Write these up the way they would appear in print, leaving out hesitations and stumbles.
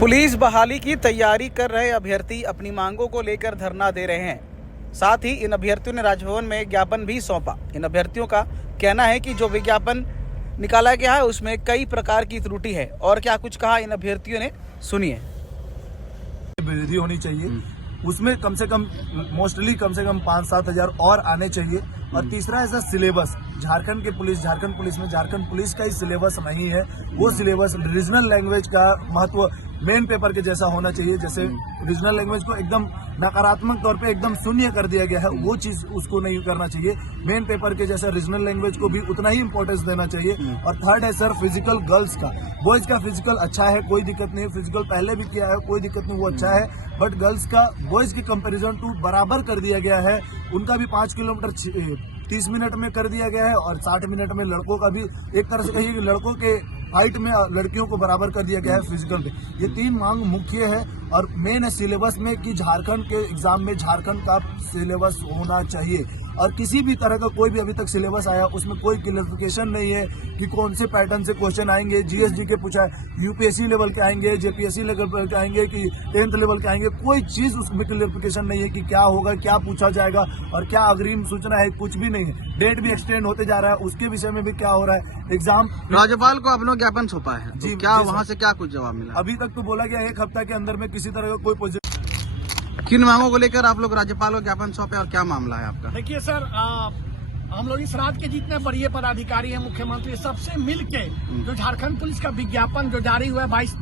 Police बहाली की तैयारी कर रहे अभ्यर्थी अपनी मांगों को लेकर धरना दे रहे हैं। साथ ही इन अभ्यर्थियों ने राजभवन में ज्ञापन भी सौंपा। इन अभ्यर्थियों का कहना है कि जो विज्ञापन निकाला गया है उसमें कई प्रकार की त्रुटि है। और क्या कुछ कहा इन अभ्यर्थियों ने, सुनिए। वृद्धि होनी चाहिए, उसमें कम से कम मोस्टली कम से कम 5-7 हजार और आने चाहिए। और तीसरा ऐसा सिलेबस, झारखंड पुलिस में झारखंड पुलिस का ही सिलेबस नहीं है। वो सिलेबस रीजनल लैंग्वेज का महत्व मेन पेपर के जैसा होना चाहिए। जैसे रीजनल लैंग्वेज को एकदम नकारात्मक तौर पे एकदम शून्य कर दिया गया है, वो चीज उसको नहीं करना चाहिए। मेन पेपर के जैसा रीजनल लैंग्वेज को भी उतना ही इंपॉर्टेंस देना चाहिए। और थर्ड है सर फिजिकल, गर्ल्स का, बॉयज का फिजिकल अच्छा है, कोई दिक्कत नहीं है, फिजिकल पहले भी किया है, कोई दिक्कत नहीं, वो अच्छा है। बट गर्ल्स का बॉयज के कंपेरिजन टू बराबर कर दिया गया है। उनका भी 5 किलोमीटर 30 मिनट में कर दिया गया है और 60 मिनट में लड़कों का भी, एक तरह से कहिए कि लड़कों के हाइट में लड़कियों को बराबर कर दिया गया है फिजिकल पे। ये 3 मांग मुख्य है। और मेन है सिलेबस में कि झारखंड के एग्जाम में झारखंड का सिलेबस होना चाहिए। और किसी भी तरह का कोई भी अभी तक सिलेबस आया उसमें कोई क्लियरिफिकेशन नहीं है कि कौन से पैटर्न से क्वेश्चन आएंगे। जीएसडी के पूछा है, यूपीएससी लेवल के आएंगे, जेपीएससी लेवल के आएंगे कि 10th लेवल के आएंगे, कोई चीज उसमें क्लियरिफिकेशन नहीं है कि क्या होगा, क्या पूछा जाएगा और क्या अग्रिम सूचना है, कुछ भी नहीं है। डेट भी एक्सटेंड होते जा रहा है, उसके विषय में भी क्या हो रहा है। एग्जाम राज्यपाल को अपना ज्ञापन सौंपा है, जी, क्या जी वहाँ से क्या कुछ जवाब मिला? अभी तक तो बोला गया 1 हफ्ता के अंदर में किसी तरह का कोई किन मांगों को लेकर आप लोग राज्यपाल को ज्ञापन सौंपे और क्या मामला है आपका? देखिए सर, हम लोग इस राज्य के जितने बड़े पदाधिकारी हैं, मुख्यमंत्री, सबसे मिल के जो झारखंड पुलिस का विज्ञापन जो जारी हुआ है 22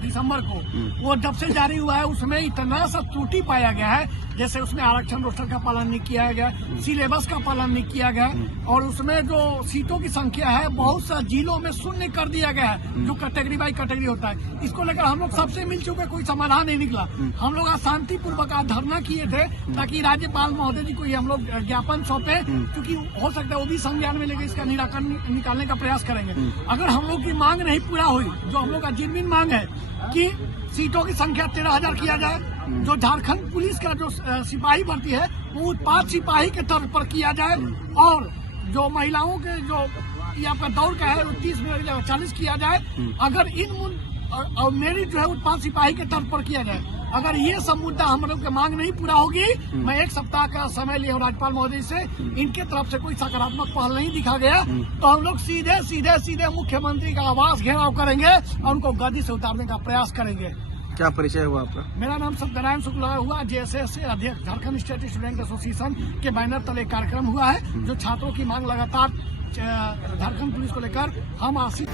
दिसंबर को, वो जब से जारी हुआ है उसमें इतना सा त्रुटि पाया गया है। जैसे उसमें आरक्षण रोस्टर का पालन नहीं किया गया, सिलेबस का पालन नहीं किया गया, और उसमें जो सीटों की संख्या है बहुत सा जिलों में शून्य कर दिया गया है, जो कैटेगरी बाई कैटेगरी होता है। इसको लेकर हम लोग सबसे मिल चुके, कोई समाधान नहीं निकला। हम लोग आज शांतिपूर्वक धरना किए थे ताकि राज्यपाल महोदय जी को हम लोग ज्ञापन सौंपे, क्योंकि हो सकता है वो भी संज्ञान में लेकर इसका निराकरण निकालने का प्रयास करेंगे। अगर हम लोग की मांग नहीं पूरा हुई, जो हम लोग का जिनमिन मांग है कि सीटों की संख्या 13,000 किया जाए, जो झारखंड पुलिस का जो सिपाही भर्ती है वो 5 सिपाही के तर्ज पर किया जाए, और जो महिलाओं के जो यहाँ पर दौड़ का है वो 30 मिनट की जगह 40 किया जाए। अगर इन और मेरी जो है वो 5 सिपाही के तर्ज पर किया जाए। अगर ये सब मुद्दा हम लोग की मांग नहीं पूरा होगी, मैं 1 सप्ताह का समय लिया राज्यपाल महोदय से, इनके तरफ से कोई सकारात्मक पहल नहीं दिखा गया तो हम लोग सीधे मुख्यमंत्री का आवास घेराव करेंगे और उनको गद्दी से उतारने का प्रयास करेंगे। क्या परिचय हुआ आपका? मेरा नाम सत्यनारायण शुक्ला हुआ, जेएसएस से अध्यक्ष, झारखंड स्टेट स्टूडेंट एसोसिएशन के बैनर तले कार्यक्रम हुआ है, जो छात्रों की मांग लगातार झारखंड पुलिस को लेकर हम आशीष